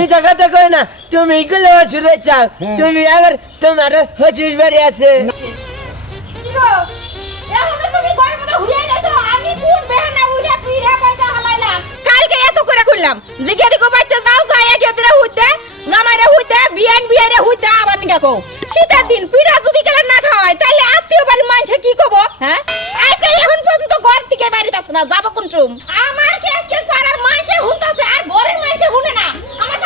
মিছা কথা কই না, তুমি গুলো ছুড়ে চাও, তুমি আবার তোমার হজুর বাড়ি আছে। কি গো এখন তুমি ঘরের মধ্যে হুইয়া নাছো, আমি কোন বেহানা উইরা পিড়া পয়সা হালাইলাম। কালকে এত করে কইলাম যে গেদি গো বাইতে যাও যাই গেদিরা হইতে জামাইরে হইতে বিয়ারে হইতে আবার নিগা কও শীতের দিন পিড়া যদি কেন না খাওয়ায় তাইলে আত্মীয় বাড়ির মানুষ কি কব? হ্যাঁ আজকে এখন পর্যন্ত ঘর থেকে বাইরে যাচ্ছে না, যাব কোন চুম? আমার কি আজকে পাড়ার মানুষে হুনতাছে আর ঘরের মানুষে হুনে না। আমার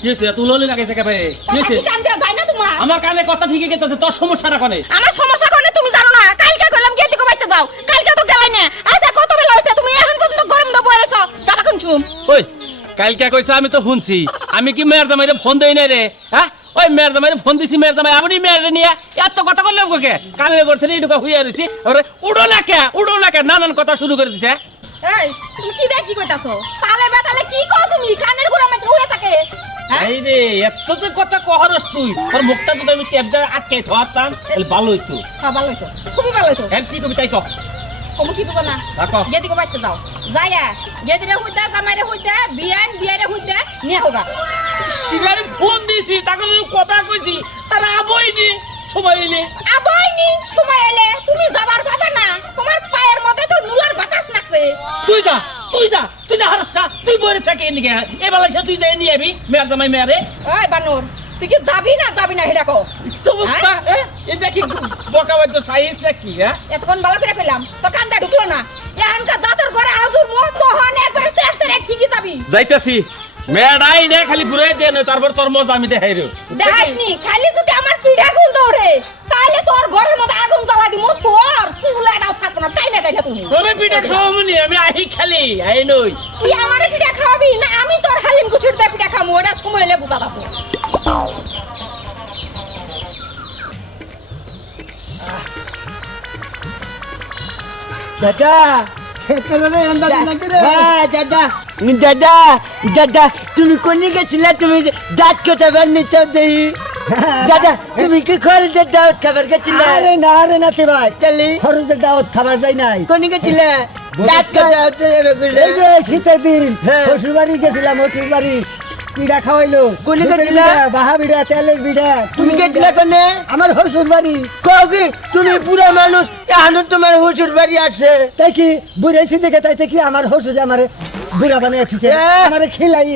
কি হইছে তুই ললি লাগাইছে কে ভাই? কি হইছে? কান দেয়া যায় না তোমার? আমার কানে কথা ঠিকই গেছে, তোর সমস্যাটা কোনে? আমার সমস্যা কোনে তুমি জানো না? কালকে কইলাম গেদি গো বাইতে যাও, কালকে তো গেলাই না। আচ্ছা কত বেলা হইছে তুমি এখন পর্যন্ত গরম দাও বইরেছো, যাব কোন চুম? ওই কালকে কইছ আমি তো শুনছি, আমি কি মেয়ের জামাইরে ফোন দেই নাই রে? হ্যাঁ ওই মেয়ের জামাইরে ফোন দিছি, মেয়ের জামাই আপনি মেয়েরে নিয়ে এত কথা বললাম কোকে? কানে করছে এইটুকু হইয়া রইছি, আরে উড়ো না কে নানান কথা শুরু করে দিছে। এই তুমি কি দেখি কইতাছো? তালে বেতালে কি কও তুমি? কানের গোড়া মাছ হয়ে থাকে। এই রে এত যে কথা কহরস তুই, তোর মুখটা যদি আমি টেপ দিয়ে আটকে ধরতাম তাহলে ভালো হইতো। হ্যাঁ ভালো হইতো, খুবই ভালো হইতো। এখন কি কবি তাই কহ। কম কি বুঝো না? রাখো। গেদি গো বাইতে যাও, যাইয়া গেদিরে হইতে জামাইরে হইতে বিয়ারে হইতে নিয়ে হোগা। শিরারে ফোন দিছি, তাকে কথা কইছি, তারা আবইনি সময় হইলে। আবইনি সময় এলে তুমি যাবার পাবে না, তোমার পায়ের মধ্যে তো নুলার বাতাস নাছে। তুই যা হারসা, তুই বইরে থাকে এদিকে। এবেলা সে তুই যাই নিয়ে আবি মেয়ের জামাই মেয়ারে। ওই বানর তুই কি যাবি না হেডা কও। সমস্যা এটা কি বকা বাদ্য সাইজ নাকি? এতক্ষণ ভালো করে কইলাম তোর কান্দা ঢুকলো না। এখানকার জাতর ঘরে আজুর মত তো হন একবারে সেরে ঠিকই যাবি। যাইতাছি মেয়েরাই নে খালি ঘুরে দে না, তারপর তোর মজা আমি দেখাই রে। দেখাসনি খালি যদি আমার পিঠা গুন দৌড়ে তাহলে তোর ঘরের মধ্যে আগুন জ্বালা দিমু, তোর চুলাটাও থাকবো না, টাইনা তুমি। তোরে পিঠা খাওয়াবো নি, আমি আহি খালি আই নই। তুই আমার পিঠা খাওয়াবি না আমি তোর হালিম কুচুর দিয়ে পিঠা খাবো, ওটা সময় এলে বুঝা যাবো। দাদা দাদা তুমি কোনে গেছিলে? তুমি দাঁত কাটাবার নিতে দেই। দাদা তুমি কি খরচের দাওয়াত খাবার গেছিলে? আরে না রে নাতি ভাই, তাহলে খরচের দাওয়াত খাবার যাই নাই। কোনে গেছিলে? দাঁত কাটা এই যে শীতের দিন হ্যাঁ। শ্বশুর বাড়ি গেছিলাম, শ্বশুর বাড়ি পিঠা খাওয়াইলো। কোনে দুধের গেছিলা? পিঠা, বাহা পিঠা, তেলের পিঠা। তুমি গেছিলে কোনে? আমার শ্বশুর বাড়ি। কাউকে তুমি পুরা মানুষ এখন তোমার শ্বশুর বাড়ি আসে। তাই কি বুড়াইছি দেখে তাইতে কি আমার শ্বশুরে আমারে বুড়া বানিয়েছে, আমারে খিলাই।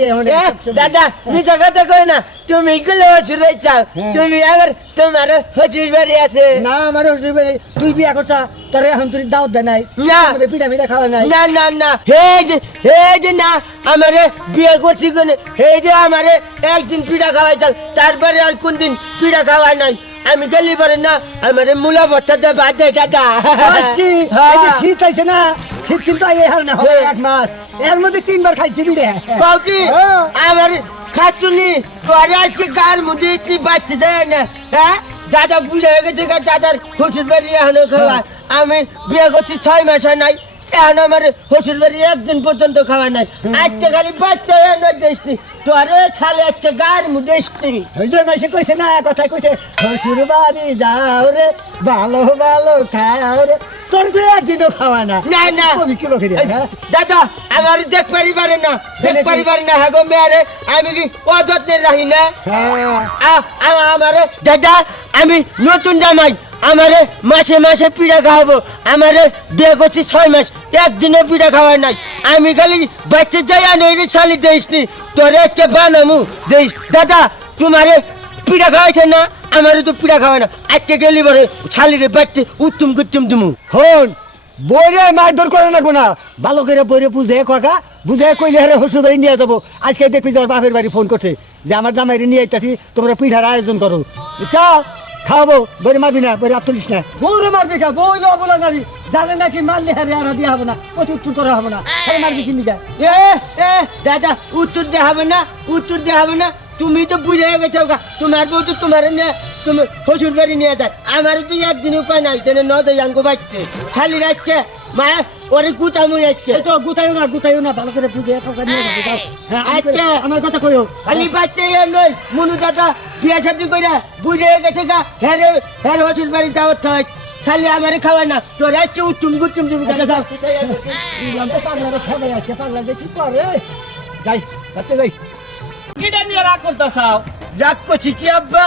দাদা মিছা কথা কই না, তুমি গুলো ছুড়ে চাও, তুমি আবার তোমার শ্বশুর বাড়ি আছে। না আমার শ্বশুর বাড়ি তুই বিয়া করছা, তারে এখন তুই দাওয়াত দেয় নাই, না। পিঠা মিঠা খাওয়া নাই। না না না হে যে না আমারে বিয়ে করছি কোনে, হে যে আমারে একদিন পিঠা খাওয়াই চাল, তারপরে আর কোন দিন পিঠা খাওয়াই নাই। আমি গেলি পারে না আমারে মূলা ভর্তা দিয়ে ভাত দেয় দাদা। কি এই যে শীত আইছে না, শীত কিন্তু আই হাল না হবে এক মাস, এর মধ্যে 3 বার খাইছি বিড়ে। কাউকে আমার খাচ্ছুনি তোরে আজকে গার মধ্যে ইতনি বাচ্চা যায় না। হ্যাঁ দাদা বুঝে হয়ে গেছে, দাদার শ্বশুর বাড়ি এখনো খাওয়া। আমি বিয়ে করছি 6 মাস হয় নাই, এখন আমার শ্বশুর বাড়ি একদিন পর্যন্ত খাওয়া নাই। আজকে খালি বাচ্চা এনে দিসনি, তোরে ছালে একটা গার মধ্যে ইসনি। ওই যে মাসে কইছে না, কথা কইছে শ্বশুর বাড়ি যাও রে, ভালো ভালো খাও রে, তোর তো একদিনও খাওয়া না। না না কবি কিলো খেয়ে দাদা আমার দেখ পারিবারে না, দেখ পারিবারে না। হ্যাঁ গো মেয়ারে আমি কি অযত্নে রাহি না? আমারে দাদা আমি নতুন জামাই, আমারে মাসে মাসে পিঠা খাওয়াবো। আমারে বিয়ে করছি 6 মাস, একদিনও পিঠা খাওয়াই নাই। আমি খালি বাচ্চা যাই আনে ছালি দিসনি, তোরে একটা বানামু দিস। দাদা তোমারে পিঠা খাওয়াইছে না, আমারে তো পিঠা খাওয়াই না। আজকে গেলি বলে ছালিরে বাচ্চা উত্তম কুত্তম দিমু। হন বইরে মারধর করে না কোনা, ভালো করে বইরে বুঝে কাকা বুঝে কইলে হারে শ্বশুর বাড়ি নিয়ে যাবো। আজকে দেখবি যার বাপের বাড়ি ফোন করছে যে আমার জামাইরে নিয়ে আইতাছি, তোমরা পিঠার আয়োজন করো, চা খাওয়াবো। বইরে মারবি না, বইরে তুলিস না, বউরে মারবি খা, বইলে অবলা নারী জানে নাকি মারলে হারে আর দিয়া হবে না, প্রতি উত্তর করা হবে না, হারে মারবি কিনি যা। দাদা উত্তর দেওয়া হবে না, উত্তর দেওয়া হবে না। তুমি তো বুঝে গেছো গা, তোমার বউ তো তোমার নিয়ে তুমি শ্বশুর বাড়ি নিয়ে যায়। আমার তো একদিন উপায় নাই, তেনে নদে জানকো বাচ্চে ছালি রাখছে মায়া ওরে গুতামু যাচ্ছে। তো গুতাইও না, ভালো করে বুঝে কাকা নিয়ে যাবে যাও। হ্যাঁ আচ্ছা আমার কথা কইও। খালি বাচ্চা নয়, মনু দাদা বিয়া শাদি কইরা বুঝে গেছে গা, হ্যাঁ শ্বশুর বাড়ি দাওয়াত খাওয়াই, ছালি আমারে খাওয়ায় না। তোর আছে উত্তুম গুত্তুম তুমি যাও পাগলা খাবে আজকে, পাগলা যে কি করে যাই যাই এটা নিয়ে রাগ করতেছাও? রাগ করছি কি আব্বা,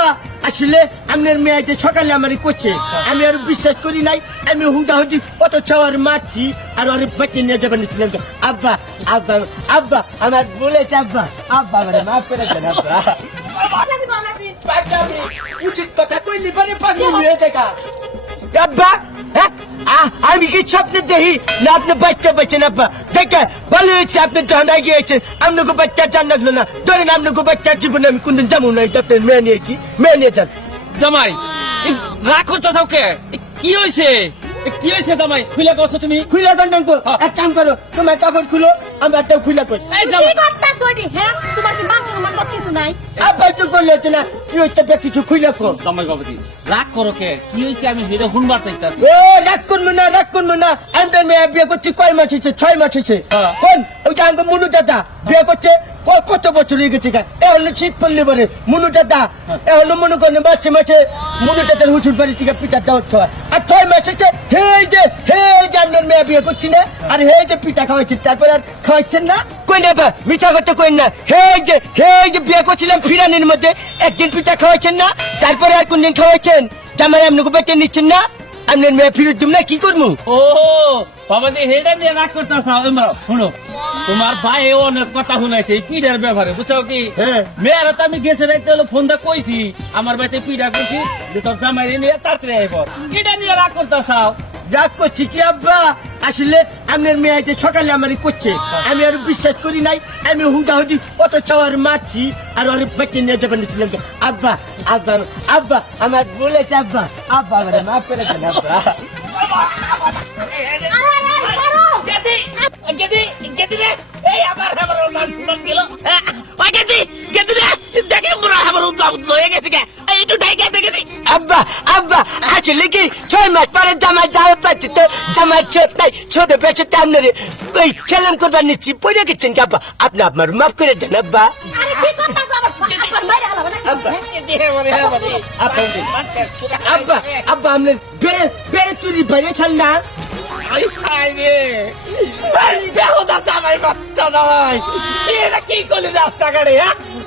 আসলে আপনার মেয়েটা সকালে আমারই করছে, আমি আর বিশ্বাস করি নাই, আমি হুদাহুদি অত ছাওয়ার মারছি আর ওর বাচ্চা নিয়ে যাবেন ছিলাম। আব্বা আব্বা আব্বা আমার বলেছে আব্বা, আব্বা মানে মাফ করে দেন আব্বা। পাগলামি, উচিত কথা কইলি পরে পাগলামি হয়ে দেখা। আব্বা হ্যাঁ আমি কি স্বপ্নে দেখি না আপনি বাচ্চা পাচ্ছেন? আব্বা দেখে ভালো হয়েছে আপনি জানা গিয়েছেন, আপনাকে বাচ্চা জান লাগলো না, ধরেন আপনাকে বাচ্চার জীবনে আমি কোনদিন যাবো না, আপনার মেয়ে নিয়েছি, মেয়ে নিয়ে যান। জামাই রাগ করতেছাও কে? কি হয়েছে? কি হয়েছে জামাই? খুলে কছো তুমি? খুলে গন্ডন এক কাম করো, তোমার কাপড় খুলো, আমার একটা খুলে কই। এই কি জামাই করতাছ ওইটি? হ্যাঁ তোমার কি মান সম্মান বা কিছু নাই? আব্বা তো করলে হচ্ছে না, কি হচ্ছে কিছু খুলে কো। জামাই বাবাজি রাগ করো কে? কি হয়েছে আমি হেডে হুনবার চাইতাছি। ও রাগ করবো না, রাগ করবো না, আমি তো মেয়ে বিয়ে করছি কয় মাস হয়েছে? 6 মাস হয়েছে। হ্যাঁ। কোন ওই যে আমাকে মুনু দাদা বিয়ে করছে কত বছর হয়ে গেছে? এ হলো শীত পড়লে পরে মুনু দাদা, এ হলো মনে করেন মাসে মাসে মুনু দাদার হুজুর বাড়ি থেকে পিঠা দাওয়াত খাওয়া, আর 6 মাস হয়েছে হে যে আপনার মেয়ে বিয়ে করছি না, আর হে যে পিঠা খাওয়াচ্ছি, তারপর আর খাওয়াচ্ছেন না। কই নেবা মিছা কথা কই না, হে যে বিয়ে করছিলাম ফিরানির মধ্যে একদিন পিঠা খাওয়াচ্ছেন না, তারপরে আর কোনদিন খাওয়াচ্ছেন? জামাই আপনাকে বেঁচে নিচ্ছেন না, আপনার মেয়ে ফিরত দিম না, কি করবো? ও বাবাজি হেডে নিয়ে রাগ করতেছাও? এমরা শুনো, তোমার ভাই অনেক কথা শুনাইছে এই পিঠার ব্যাপারে, বুঝছো কি? হ্যাঁ। মেয়েরা তো আমি গেছে রাইতে হলো ফোন দা কইছি আমার বাড়িতে পিঠা করছি যে তোর জামাই নিয়ে তাড়াতাড়ি আইব। এটা নিয়ে রাগ করতেছাও? রাগ করছি কি আব্বা, আসলে আপনার মেয়েটা সকালে আমারই করছে, আমি আর বিশ্বাস করি নাই, আমি হুদাহুদি অত ছাওয়ার মারছি আর ওর বাচ্চা নিয়ে যাবেন ছিলাম। আব্বা আব্বা আব্বা আমার বলেছে আব্বা, আব্বা মানে মাফ করে দেন আব্বা। গেদি গেদি গেদি রে, এই আমার ওর নাম শুনন গেল। ওই গেদি গেদি রে, দেখে পুরো আমার উদ্দাম হয়ে গেছে কে? এই একটু ডাইকে দেখেছি। আব্বা আব্বা আসলে কি 6 মাস পরে জামাই দাওয়াত পাচ্ছি, তো জামাই ছোট নাই, ছোট বেশি আপনার ওই ছেলেম করবার নিচ্ছি, পড়ে গেছেন কি আব্বা? আপনি আপনার মাফ করে দেন আব্বা। আরে কি করতাছ? আবার মাইরা হালাবা না? আব্বা আব্বা আব্বা আপনার বেড়ে তুলি বেড়ে ছাল না। কি করলি রাস্তাঘাটে?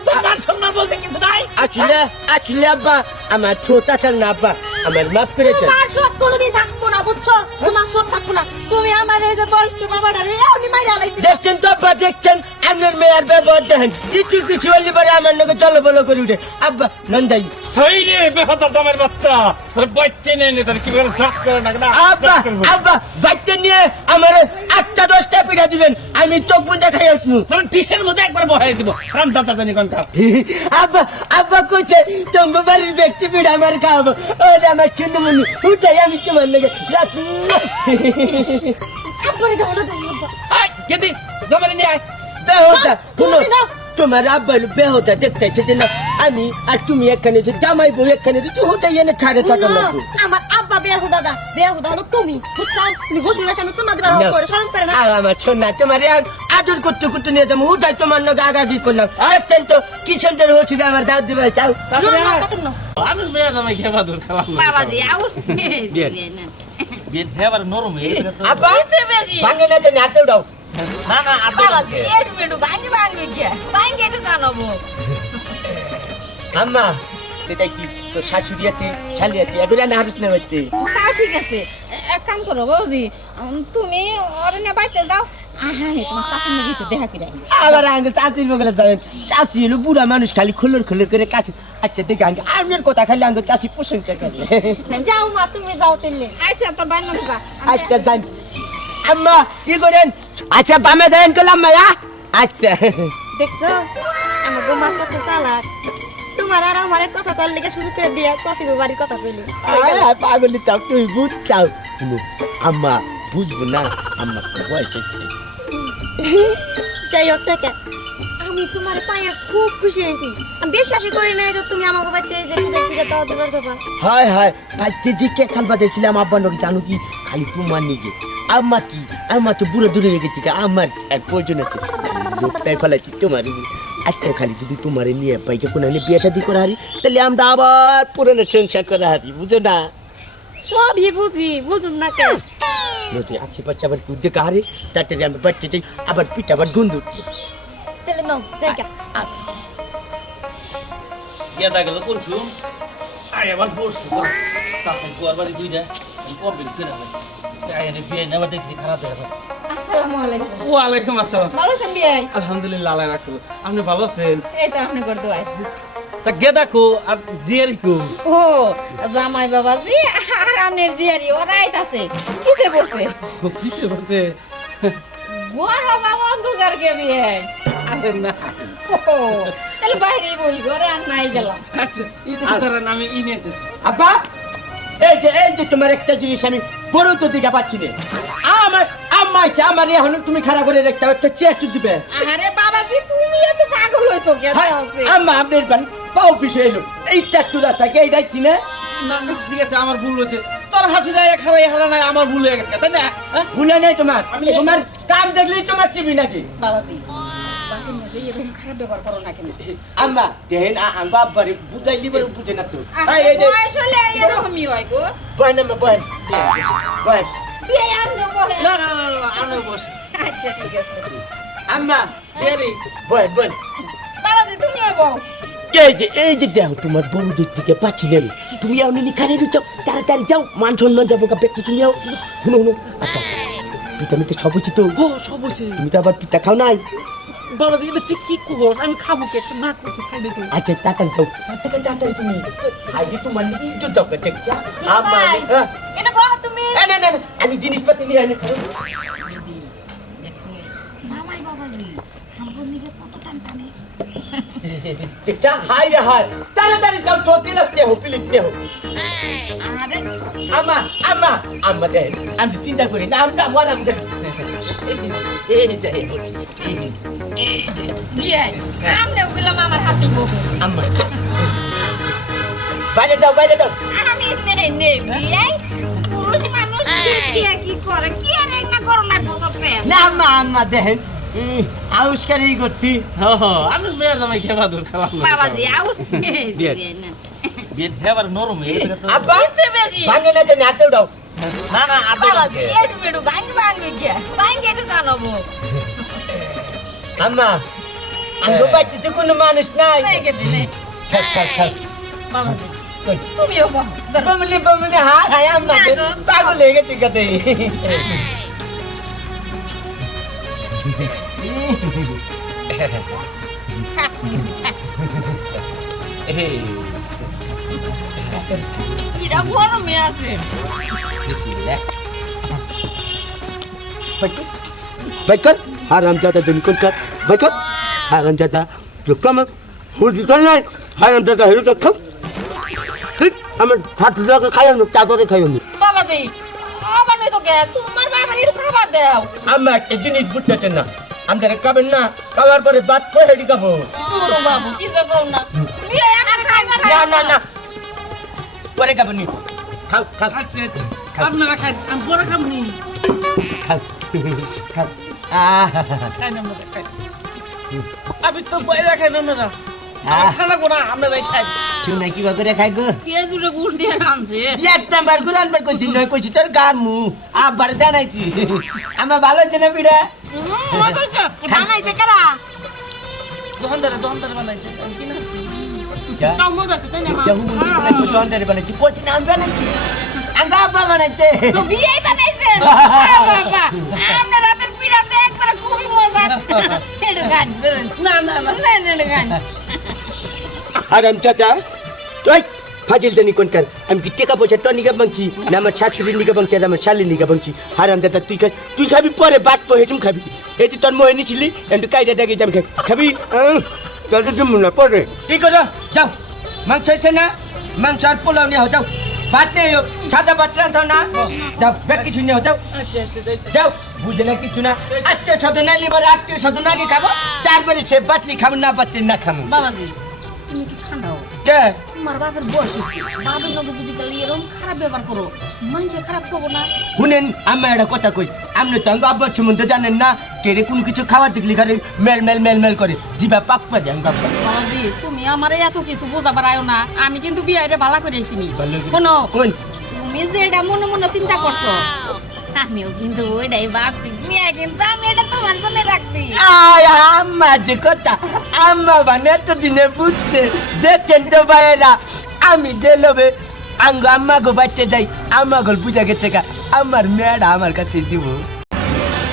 তোর মান সম্মান বলতে কিছু নাই? আসলে আব্বা আমার ছোট ছাল না আব্বা, আমার মাফ করে দেন। তোমার সব কোনোদিন থাকবো না, বুঝছো? তোমার সব থাকবো না। তুমি আমার এই যে বয়স্ক বাবাটা এমনি মাইরা হালাইছি। দেখছেন তো আব্বা, দেখছেন আপনার মেয়ের ব্যবহার দেখেন, কিছু হলে পরে আমার লোকে জলবল করে উঠে। আব্বা নন্দাই হই রে বেহতার দামের বাচ্চা, তোর বাইতে নেই নে, তোর কি করে ধাপ করে না না? আব্বা আব্বা বাচ্চা নিয়ে আমার 8টা 10টা পিঠা দিবেন, আমি চোখ বুঝে খাই আসবো। তোর টিসের মধ্যে একবার বহাই দিব, রাম দাদা জানি কোন কাজ। আব্বা আব্বা কইছে তোমার বাড়ির ব্যক্তি পিঠা আমার খাওয়াবো, ওটা আমার ছোট মনি উঠাই আমি তোমার লোকে আব্বারে দাও না, দাও আব্বা। আই গেদি জমানে নিয়ে আয়। বেহতা শুনো, তুমি নাও। তোমার আব্বা বেহতা দেখতে চাইছে না, আমি আর তুমি এখানে যে জামাই বউ এখানে রয়েছে, ওটাই এনে ছাড়ে থাকা না, লাগবে। আমার আব্বা বেয়াহু দাদা, বেয়াহু দাদা হলো তুমি, বুঝছো? তুমি হুজুরের সামনে চুমা দিবার না। করে শরম করে না? আর আমার সোনা তোমার আদর করতে করতে নিয়ে যাবো, ওটাই তোমার লোক আগাগি করলাম। দেখছেন তো কি সুন্দর হচ্ছিল আমার দাঁত দিবার চাও। না, না, কাটেন না। আমি মেয়ে জামাই খেবা দূর খেলাম না। বাবাজি, আউস। বিয়ে হেবার নরম হয়ে গেছে তো। আব্বা ইচ্ছে বেশি। ভাঙে না জানি হাতে উঠাও। না না আদর বাবাজি, একটু একটু ভাঙি ভাঙি গিয়া। ভাঙি তো জানাবো। আম্মা সেটা কি তোর শাশুড়ি আছে, শালি আছে, এগুলো না হারুস না হচ্ছে। তাও ঠিক আছে, এক কাম করো বাবুজি, তুমি অরণ্য বাইতে যাও, হ্যাঁ তোমার চাকরি নাকি একটু দেখা করে আই। আবার আগে চাষির বগলে যাবেন, চাষি হলো বুড়া মানুষ, খালি খুলর করে কাছে। আচ্ছা দেখে আগে আপনার কথা খালি আগে চাষি প্রশংসা করে। যাও মা, তুমি যাও তেলে। আচ্ছা তোর বাইন যা। আচ্ছা যান আম্মা, কি করেন? আচ্ছা বামে যাইন করলাম মায়া। আচ্ছা দেখছো আমার গোমা কত চালাক, তোমার আর আমার কথা কল লেগে সুযোগ করে দিয়া চাষির বাড়ির কথা কইলি। পাগলি চাও, তুমি বুঝছাও। শুনো আম্মা, বুঝবো না, আম্মা বয়স হচ্ছে। যাই হোক টাকা, আমি তোমার পায়ে খুব খুশি হয়েছি। আমি বিশ্বাসই করি নাই যে তুমি আমাকে বাড়িতে যে পিঠা দাও দেবার যাবা। হায় হায়, কালকে যে কেচাল বাজাইছিলাম আব্বা নাকি জানো কি, খালি তোমার নিজে। আম্মা কি, আম্মা তো বুড়ো দূরে হয়ে গেছি, আমার এক প্রয়োজন আছে, লোকটাই ফেলাচ্ছি তোমার। আজকে খালি যদি তোমার নিয়ে পাইকে কোনো বিয়ে শাদি করা হারি, তাহলে আমরা আবার পুরনো সংসার করা হারি, বুঝো না? সবই বুঝি, বুঝুন না কেন? তুই আশেপাশে আবার কুদে কাহারে, তাড়াতাড়ি আমি বাড়তে চাই, আবার পিঠা আবার গন্ধ। তাহলে নাও জায়গা। গেদা গেল কোন শুন আয় আবার পড়ছে তাতে গোয়ার বাড়ি দুইটা কমপ্লিট করে হবে আয় বিয়ে নেবার দেখি খারাপ দেখা যায় আসসালামু আলাইকুম ওয়ালাইকুম আসসালাম ভালো আছেন বিয়াই আলহামদুলিল্লাহ আল্লাহ রাখছো আপনি ভালো আছেন এই তো আপনি করে দোয়াই তা গেদা কো আর জিয়ারি কো ও জামাই বাবাজি আর আমনের জিয়ারি ও রাইত আছে কিসে পড়ছে কিসে করছে গোয়ার বাবা অন্ধকার কে বিয়াই আরে না ও তাহলে বাইরে বই ঘরে আর নাই গেলাম আচ্ছা এটা তারা নামে ইনেতে আব্বা এই যে তোমার একটা জিনিস আমি বড় তো দিকে পাচ্ছি না আমার আম্মা ইচ্ছা আমার এখন তুমি খারাপ করে রাখতে হচ্ছে চেয়ার দিবে আরে বাবাজি তুমি এত পাগল হইছো কেন আছে আম্মা আপনার পাও পিছিয়ে এলো এইটা একটু রাস্তাকে এই যাচ্ছি না না না ঠিক আছে আমার ভুল হয়েছে তোর হাসিটা এক হারা নাই আমার ভুল হয়ে গেছে তাই না ভুলে নেই তোমার তোমার কাম দেখলেই তোমার চিবি নাকি বাবাজি বাকির মধ্যে এরকম খারাপ ব্যবহার করো না কেন আম্মা দেন আঙ্গা আব্বারে বুঝাইলি বলে বুঝে না তো বয়স হলে এরকমই হয় গো বয় না বয় বিয়ে আমনে বলে না না না না আমি বসে আচ্ছা ঠিক আছে আম্মা জিয়ারি বয় বাবাজি তুমি বল এই যে দেখো তোমার বড় দিক থেকে পাচ্ছিলেন তুমি এমনি লিখারে যাও তাড়াতাড়ি যাও মান সম্মান যাবো কাপে কিছু নিও শুনো আচ্ছা পিতা মিতে সব হচ্ছে তো ও সব বসে তুমি তো আবার পিতা খাও নাই বাবা এটা তুই কি কর আমি খাবো কে একটা না করছি খাই দে তুই আচ্ছা তাড়াতাড়ি তুমি আগে তোমার ইজ্জত যাও কে দেখছা আমার এটা বল তুমি না আমি জিনিসপাতি নিয়ে আনি খাবো জামাই বাবাজি আমগো নিগে কত টান টানে দেখছা হাই রে হাই তাড়াতাড়ি যাও চোকিলাস নিয়ে হো প্লিজ নিয়ে হো আরে আম্মা দেন আমি চিন্তা করি না আমরা মন আমি এই যে বলছি বিয়ে আমনে ওগুলাম আমার হাতে বকে আম্মা বাইরে দাও আমি নেই বিয়ে পুরুষ মানুষ কি করে কি আর না করো না বকছে না আম্মা দেখেন আউস্কারই করছি আমি মেয়ের জামাই খেবা দূর খেলাম বাবাজি আউস বিয়ে খেবার নরম হয়ে গেছে তো আব্বা ইচ্ছে বেশি ভাঙে না জানি হাতে উঠাও না না আদে বাবাজি এটু মেটু ভাঙ্গে গিয়া ভাঙ্গে তো কানবো আম্মা আঙ্গো বাচ্চা তো কোনো মানুষ নাই দেখে দিলে খাও বাবাজি তুমিও বল বমলে হাই আম্মা পাগল হয়ে গেছে কত এটা বড় মেয়ে আছে बैठकर आराम जाता दिन कर बैठकर आराम जाता जो कम हो जितना आराम जाता है तो कम ठीक हमें साथ लगा खाया ना ताकत खाया ना বাবাজি আবার নই তো কে তোমার বাবার একটু খাবার দাও আমরা একটা জিনিস বুঝতে না আমরা খাবেন না খাওয়ার পরে বাদ করে হেডি খাবো তোর বাবু কি যে কও না বিয়ে আমার খাইবা না পরে খাবো নি খাও আচ্ছা আপনারা খান আমি বড় খামনি খাও খাই না আমরা খাই আমি তো বাইরে খাই না আমরা খানা কোনা আপনারাই খাই শুনে কি করে খাই গো কে জুড়ে গুড় দিয়ে আনছে একটা বার গুলান বার কইছি নয় কইছি তোর গান মু আবার জানাইছি আমার ভালো হচ্ছে না বিড়া মজা বানাইছে কারা দোকানদারে বানাইছে আমি কিনাছি তাও মজা আছে তাই না দোকানদারে বানাইছি কইছি না আমি বানাইছি আঙ্গা আব্বা বানাইছে তো বিয়ে বানাইছে বাবা আমরা রাতের পিড়াতে একবার খুবই মজা এটা গান না গান আরাম চাচা তুই ফাজিল জানি কোন কার আমি কি টাকা পয়সা তো নিগা বাংছি না আমার শাশুড়ি নিগা বাংছি আর আমার শালি নিগা বাংছি আরাম চাচা তুই খাবি পরে বাট পহে তুমি খাবি এই যে তোর মোহে নিছিলি আমি কাইটা ডাকি যাবি খাবি চল তো তুমি না পরে ঠিক আছে যাও মাংস হয়েছে না মাংস আর পোলাও নিয়ে যাও ভাত নেই সাদা ভাত রান্না না যাও ব্যাগ কিছু নিয়ে যাও যাও বুঝে না কিছু না আত্মীয় স্বজন না লিবারে আত্মীয় স্বজন আগে খাবো চারবারে সে বাতলি খাবো না বাতলি না খাবো বাবাজি তুমি কি ঠান্ডা হও কে তোমার বাপের বয়স হয়েছে বাবার লগে যদি গেলে এরকম খারাপ ব্যবহার করো মানুষের খারাপ করবো না শুনেন আমি একটা কথা কই আপনি তো আব্বার সম্বন্ধে জানেন না কেড়ে কোনো কিছু খাওয়ার দেখলি ঘরে মেল করে জিবা পাক পারে আব্বা বাবাজি তুমি আমার এত কিছু বোঝাবার আয়ো না আমি কিন্তু বিয়ারে ভালো করে আইছিনি কোনো কোন তুমি যে এটা মনে মনে চিন্তা করছো আমিও কিন্তু ওইটাই ভাবছি মেয়ে কিন্তু আমি এটা তোমার জন্য রাখছি আয় আম্মা যে কথা আম্মা মানে এতদিনে বুঝছে দেখছেন তো ভাইয়েরা আমি ডেলবে আঙ্গ আম্মা গো বাচ্চা যাই আম্মা গল পূজা গেছে কা আমার মেয়েরা আমার কাছে দিব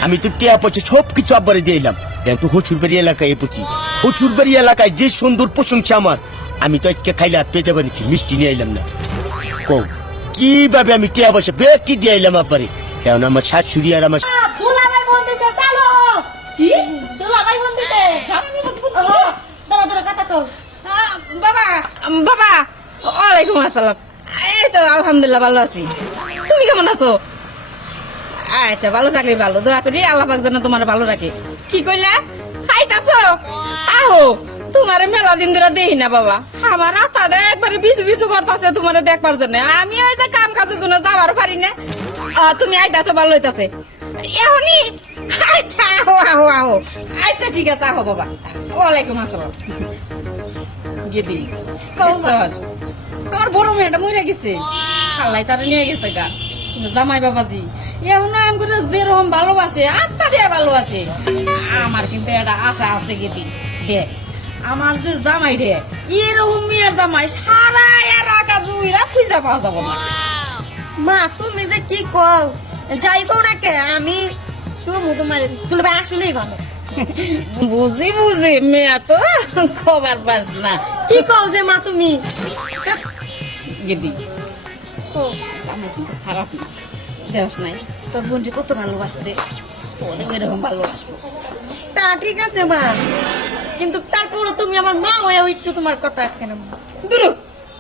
আমি তো টিয়া পয়সা সব কিছু আব্বারে দিলাম কিন্তু হচুরবাড়ি এলাকায় এসেছি হচুরবাড়ি এলাকায় যে সুন্দর প্রশংসা আমার আমি তো আজকে খাইলে হাত পেয়ে যাবানিছি মিষ্টি নিয়ে আইলাম না কও কিভাবে আমি টিয়া পয়সা বেটি দিয়ে আইলাম আব্বারে এখন আমার শাশুড়ি আর আমার দুলাভাই ফোন দিছে চলো কি দুলাভাই ফোন দিছে সামনে বসে দাঁড়া দাঁড়া কথা কও বাবা বাবা ওয়ালাইকুম আসসালাম এই তো আলহামদুলিল্লাহ ভালো আছি তুমি কেমন আছো আচ্ছা ভালো থাকলে ভালো দোয়া করি আল্লাহ পাক যেন তোমার ভালো রাখে কি কইলা খাইতাছো আহো তোমারে মেলা দিন ধরে দেই না বাবা আমার আতারে একবারে বিছু বিছু করতেছে তোমারে দেখবার জন্য আমি ওই যে কাম কাজের জন্য যাবার পারি না তুমি আইতাছো ভালো হইতাছে এখনই আচ্ছা আহো আহো আহো আচ্ছা ঠিক আছে আহো বাবা ওয়ালাইকুম আসসালাম গেদি কৌশল আমার বড় মেয়েটা মরে গেছে আল্লাহ তারা নিয়ে গেছে গা জামাই বাবাজি এখন আমি করে যেরকম ভালোবাসে আত্মা দিয়ে ভালোবাসে আমার কিন্তু একটা আশা আছে গেদি দেখ আমার যে জামাই রে এরকম মেয়ের জামাই সারা এলাকা জুইরা খুঁজে পাওয়া যাবো না মা তুমি যে কি কও যাই কও না কে আমি তোমার দুলাভাই আসলেই ভালো বুঝি বুঝি মেয়ে তো খবর পাস না কি কও যে মা তুমি গেদি জামাই কিন্তু খারাপ না দেওয়াস নাই তোর বোনটি কত ভালোবাসছে তোর এরকম ভালোবাসবো তা ঠিক আছে মা কিন্তু তারপরে তুমি আমার মা হয়ে একটু তোমার কথা কেন দূর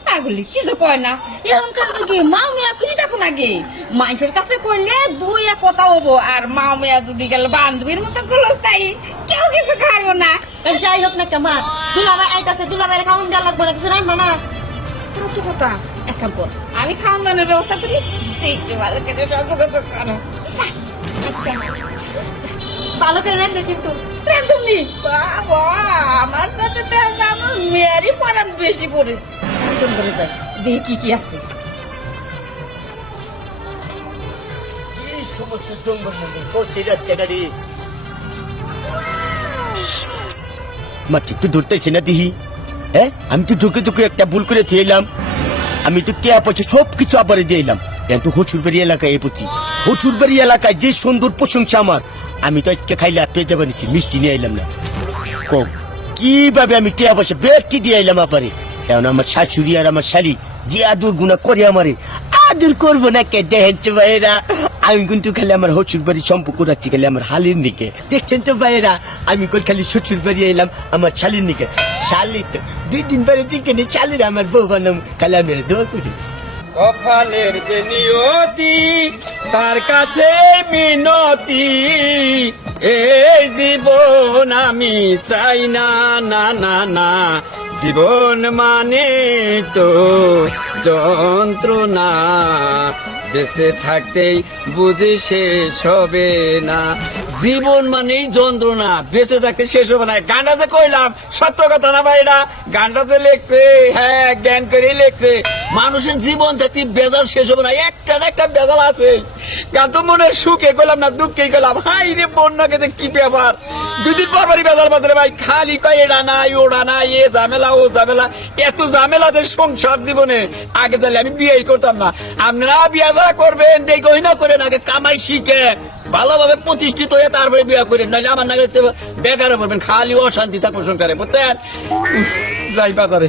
পাগলি কি যে কয় না এখনকার তো কি মা মেয়া ফিরে থাকুন আগে মানুষের কাছে কইলে দুই এক কথা হবো আর মা মেয়া যদি গেল বান্ধবীর মতো গুলোস তাই কেউ কিছু খাবো না যাই হোক না একটা মা দুলাভাই আইতাছে দুলাভাই খাওয়ান দেওয়া লাগবে না কিছু রাখবো না তাও তো কথা এক কাম কর আমি খাওয়ান দাওয়ানোর ব্যবস্থা করি তুই একটু ভালো করে সাজুগুজু করো আচ্ছা মা ভালো করে রাখবে কিন্তু তুমি বাবা আমার সাথে তো আমার মেয়ারই পরান বেশি পড়ে শান্তন করে যাই দেখি কি কি আছে এই সমস্ত জঙ্গল মঙ্গল করছে রাস্তাঘাটে মাটি তো ধরতেছে না দিহি হ্যাঁ আমি তো ঢুকে ঢুকে একটা ভুল করে দিলাম আমি তো টিয়া পয়সা সব কিছু আবারে দিলাম কিন্তু হচুরবাড়ি এলাকায় এসেছি হচুরবাড়ি এলাকায় যে সুন্দর প্রশংসা আমার আমি তো আজকে খাইলে হাত পেয়ে যাবানিছি মিষ্টি নিয়ে আইলাম না কও কিভাবে আমি টিয়া পয়সা বেটি দিয়ে আইলাম আবারে এখন আমার শাশুড়ি আর আমার শালি যে আদর গুণা করে আমারে আদর করবো না কে দেখেন ভাইয়েরা আমি কিন্তু খালি আমার হচুর বাড়ি সম্পর্ক রাখছি খালি আমার হালির নিকে দেখছেন তো ভাইয়েরা আমি কই খালি শ্বশুর বাড়ি এলাম আমার শালির নিকে শালি তো 2 দিন পরে দিকে শালির আমার বউ বানাম খালি আমি দোয়া করি কপালের যে নিয়তি তার কাছে মিনতি এই জীবন আমি চাই না না না না জীবন মানে তো যন্ত্রণা বেঁচে থাকতেই বুঝি শেষ হবে না জীবন মানেই যন্ত্রণা বেঁচে থাকতে শেষ হবে না গানটা যে কইলাম সত্য কথা না ভাইরা গানটা যে লেখছে হ্যাঁ জ্ঞান করে লেখছে মানুষের জীবন থাকতে বেজাল শেষ হবে না একটা না একটা বেজাল আছে গান তো মনে সুখে গেলাম না দুঃখে গেলাম হাই রে বন্যাকে কি ব্যাপার 2 দিন পরই বেজাল বাদরে ভাই খালি কয় এটা নাই ওটা নাই এ ঝামেলা ও ঝামেলা এত ঝামেলাদের সংসার জীবনে আগে তাহলে আমি বিয়েই করতাম না আপনারা বিয়ে যারা করবেন দেখই না করেন আগে কামাই শিখে ভালোভাবে প্রতিষ্ঠিত হয়ে তারপরে বিয়ে করেন নাহলে আমার না বেকার পড়বেন খালি অশান্তি থাকবো সংসারে বুঝছেন যাই বাজারে